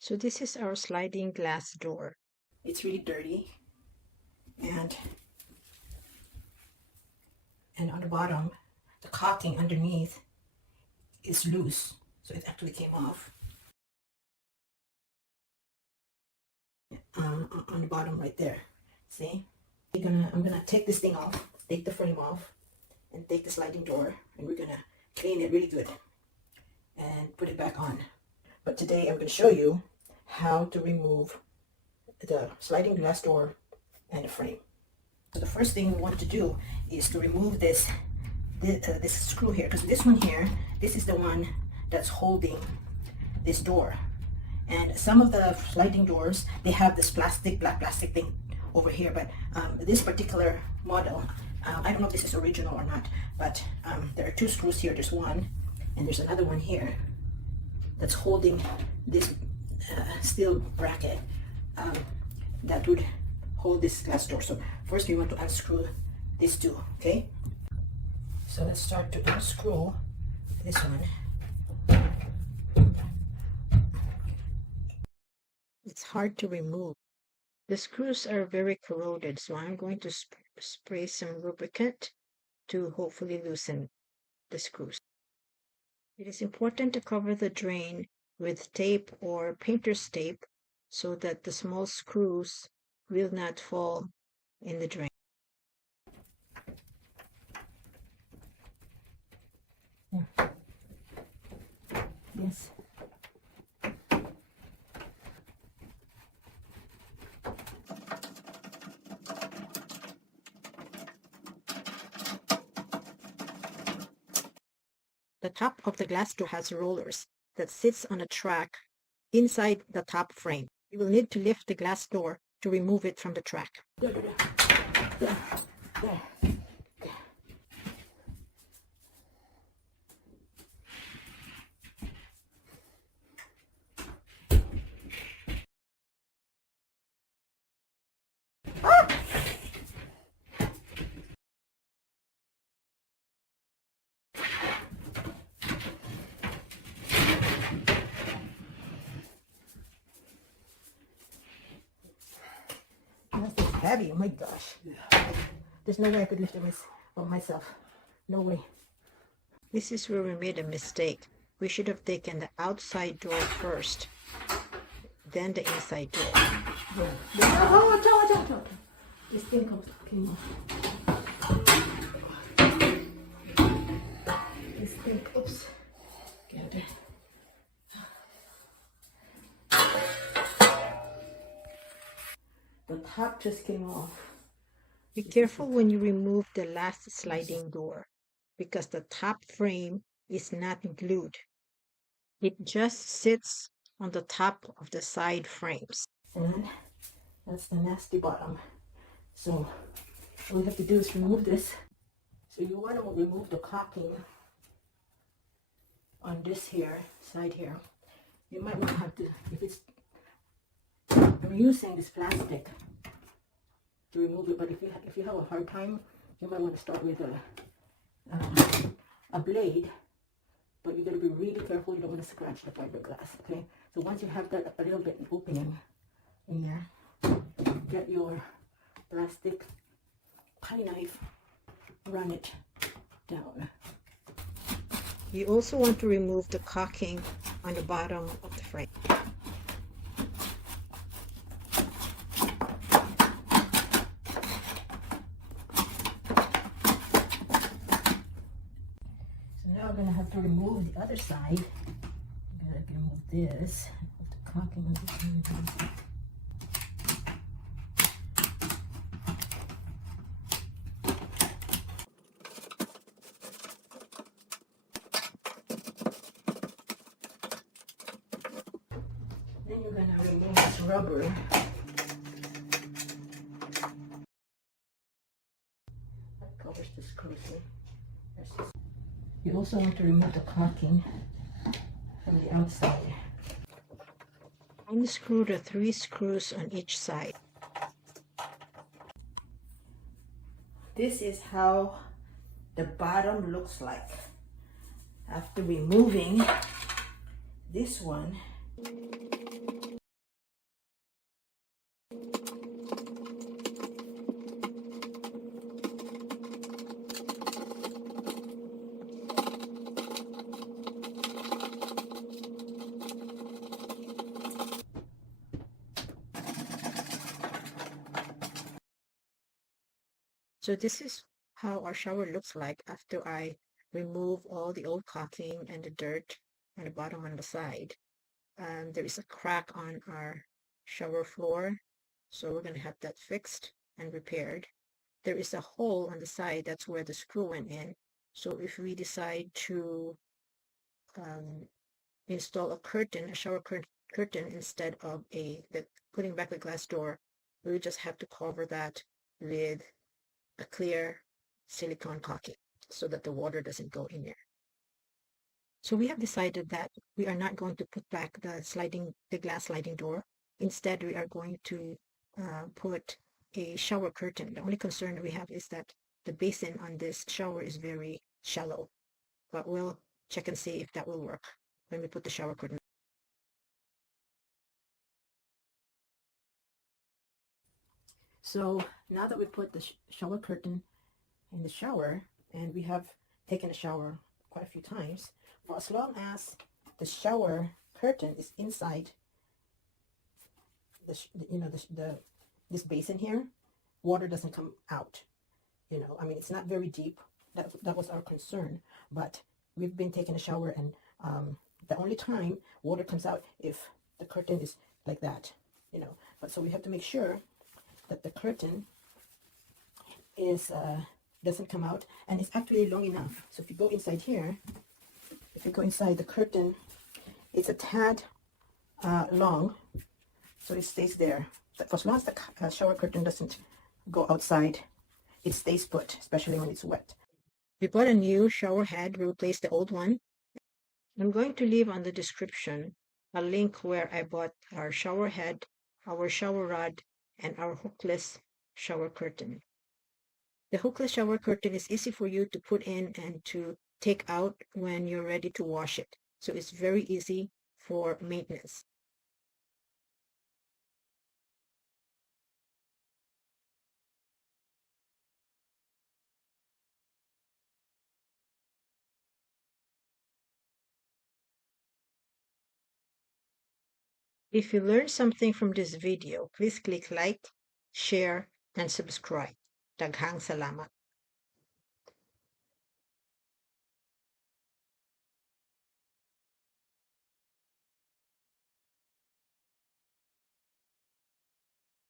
So this is our sliding glass door. It's really dirty, and on the bottom, the caulking underneath is loose, so it actually came off. On the bottom right there, see? I'm gonna take this thing off, take the frame off, and take the sliding door, and we're gonna clean it really good and put it back on. But today I'm going to show you how to remove the sliding glass door and the frame. So the first thing we want to do is to remove this screw here, because this one here, this is the one that's holding this door. And some of the sliding doors, they have this black plastic thing over here, but this particular model, I don't know if this is original or not, but there are two screws here. There's one, and there's another one here that's holding this steel bracket that would hold this glass door. So first we want to unscrew these two, okay? So let's start to unscrew this one. It's hard to remove. The screws are very corroded, so I'm going to spray some lubricant to hopefully loosen the screws. It is important to cover the drain with tape or painter's tape so that the small screws will not fall in the drain. Yes. The top of the glass door has rollers that sits on a track inside the top frame. You will need to lift the glass door to remove it from the track. There. That's heavy, oh my gosh. There's no way I could lift it myself. No way. This is where we made a mistake. We should have taken the outside door first, then the inside door. Oh, this thing came off. This thing, oops. Get it. The top just came off. Be careful when you remove the last sliding door, because the top frame is not glued. It just sits on the top of the side frames. And that's the nasty bottom. So all you have to do is remove this. So you want to remove the caulking on this here, side here. You might not have to, if it's, I'm using this plastic to remove it, but if you have a hard time, you might want to start with a blade, but you got to be really careful. You don't want to scratch the fiberglass, okay? So once you have that a little bit opening in there, get your plastic putty knife, run it down. You also want to remove the caulking on the bottom of the frame. Now I'm going to have to remove the other side. I'm going to remove this, the caulking on this side. Then you're going to remove this rubber. That covers the screws. You also want to remove the caulking from the outside. Unscrew the 3 screws on each side. This is how the bottom looks like after removing this one. So this is how our shower looks like after I remove all the old caulking and the dirt on the bottom and the side. There is a crack on our shower floor, so we're going to have that fixed and repaired. There is a hole on the side, that's where the screw went in. So if we decide to install a curtain, a shower curtain instead of putting back the glass door, we just have to cover that with a clear silicone caulking so that the water doesn't go in there. So we have decided that we are not going to put back the glass sliding door. Instead, we are going to put a shower curtain. The only concern that we have is that the basin on this shower is very shallow, but we'll check and see if that will work when we put the shower curtain. So now that we put the shower curtain in the shower, and we have taken a shower quite a few times, for as long as the shower curtain is inside this basin here, water doesn't come out. I mean, it's not very deep. That was our concern, but we've been taking a shower, and the only time water comes out if the curtain is like that, But so we have to make sure that the curtain is doesn't come out, and it's actually long enough. So if you go inside here, if you go inside the curtain, it's a tad long, so it stays there. But for as long as the shower curtain doesn't go outside, it stays put, especially when it's wet. We bought a new shower head, we replaced the old one. I'm going to leave on the description a link where I bought our shower head, our shower rod, and our hookless shower curtain. The hookless shower curtain is easy for you to put in and to take out when you're ready to wash it. So it's very easy for maintenance. If you learned something from this video, please click like, share, and subscribe. Daghang salamat.